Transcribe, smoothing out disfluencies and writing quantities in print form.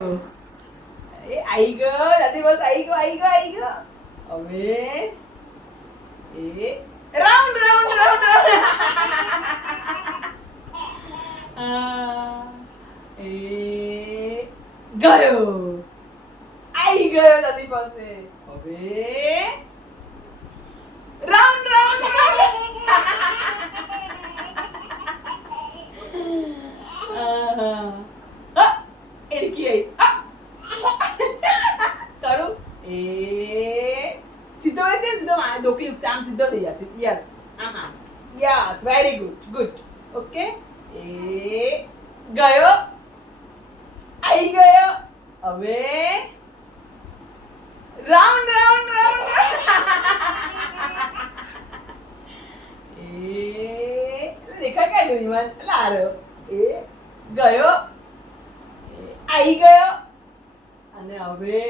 એ આવી ગયો દાદી બસ આવી ગયો હવે એ રાઉન્ડ રાઉન્ડ રાઉન્ડ એ ગયો આવી ગયો દાદી પાસે હવે રાઉન્ડ રાઉન્ડ રાઉન્ડ એડકી આવી કરું એ સીધો બેસે સીધો મારે ડોકી ઉગતા આમ સીધો થઈ જશે યસ હા યસ વેરી ગુડ ઓકે એ ગયો આવી ગયો હવે રાઉન્ડ રાઉન્ડ રાઉન્ડ એ દેખા કઈ નહીં મન લારો એ ગયો આવી ગયો અને હવે